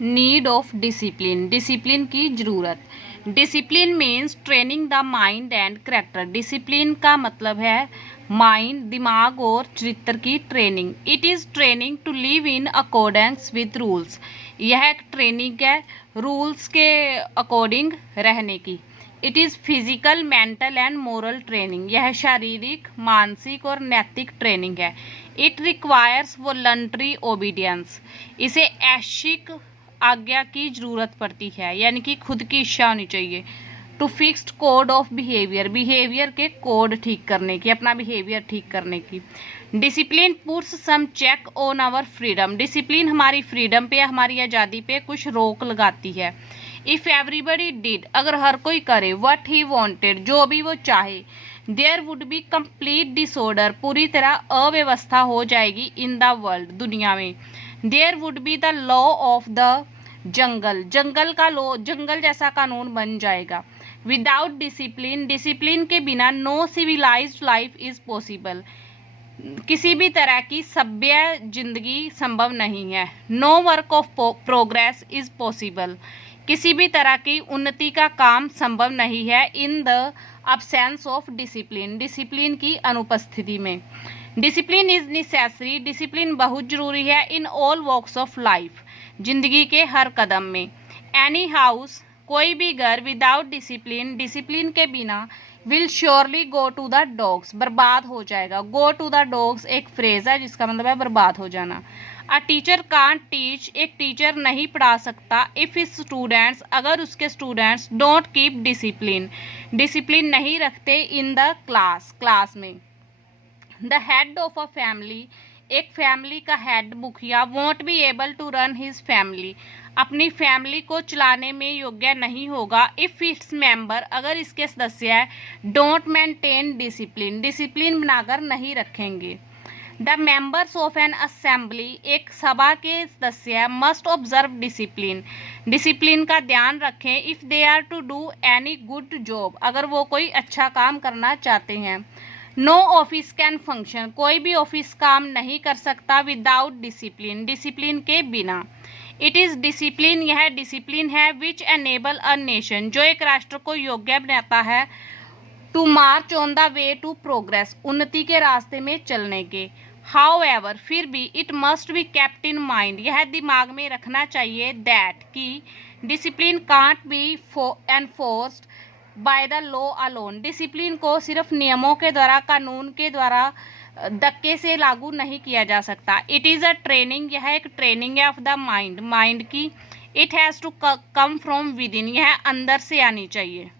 Need of discipline, discipline की ज़रूरत। Discipline means training the mind and character. Discipline का मतलब है माइंड, दिमाग और चरित्र की training. It is training to live in accordance with rules. यह एक ट्रेनिंग है रूल्स के अकॉर्डिंग रहने की। It is physical, mental and moral training. यह शारीरिक, मानसिक और नैतिक ट्रेनिंग है। It requires voluntary obedience. इसे ऐच्छिक आज्ञा की ज़रूरत पड़ती है, यानी कि खुद की इच्छा होनी चाहिए। To fixed code of behaviour, behaviour के कोड ठीक करने की, अपना बिहेवियर ठीक करने की। Discipline puts some check on our freedom. Discipline हमारी फ्रीडम पे, हमारी आज़ादी पे कुछ रोक लगाती है। इफ़ एवरीबडी डिड, अगर हर कोई करे, वट ही वॉन्टेड, जो भी वो चाहे, there would be complete disorder, पूरी तरह अव्यवस्था हो जाएगी इन द वर्ल्ड, दुनिया में। There would be the law of the jungle, जंगल का लॉ, जंगल जैसा कानून बन जाएगा। विदाउट डिसिप्लिन, डिसिप्लिन के बिना no civilised life is possible, किसी भी तरह की सभ्य जिंदगी संभव नहीं है। No work of progress is possible, किसी भी तरह की उन्नति का काम संभव नहीं है in the absence of discipline, discipline की अनुपस्थिति में। डिसिप्लिन इज नेसेसरी, डिसिप्लिन बहुत जरूरी है in all walks of life, जिंदगी के हर कदम में। एनी हाउस, कोई भी घर, विदाउट डिसिप्लिन, डिसिप्लिन के बिना, will surely go to the dogs, बर्बाद हो जाएगा। गो टू द डॉग्स एक फ्रेज है जिसका मतलब है बर्बाद हो जाना। अ टीचर कांट टीच, एक टीचर नहीं पढ़ा सकता इफ़ हिज स्टूडेंट्स, अगर उसके students don't keep discipline, discipline नहीं रखते इन द क्लास, क्लास में। The head of a family, एक फैमिली का हेड, मुखिया, won't be able to run his family, अपनी फैमिली को चलाने में योग्य नहीं होगा इफ़ इट्स मेंबर, अगर इसके सदस्य डोंट मेंटेन डिसिप्लिन, डिसिप्लिन बनाकर नहीं रखेंगे। The members of N assembly, एक सभा के सदस्य, मस्ट ऑब्जर्व डिसिप्लिन, डिसिप्लिन का ध्यान रखें if they are to do any good job, अगर वो कोई अच्छा काम करना चाहते हैं। नो ऑफिस कैन फंक्शन, कोई भी ऑफिस काम नहीं कर सकता विदाउट डिसिप्लिन, डिसिप्लिन के बिना। इट इज़ डिसिप्लिन, यह डिसिप्लिन है विच एनेबल अ नेशन, जो एक राष्ट्र को योग्य बनाता है to march on the way to progress, उन्नति के रास्ते में चलने के। हाउ एवर, फिर भी, it must be kept in mind, यह दिमाग में रखना चाहिए दैट, कि discipline can't be enforced by the law alone, discipline को सिर्फ नियमों के द्वारा, कानून के द्वारा धक्के से लागू नहीं किया जा सकता। इट इज़ अ ट्रेनिंग, यह एक ट्रेनिंग है ऑफ द माइंड, माइंड की। It has to come from within, यह अंदर से आनी चाहिए।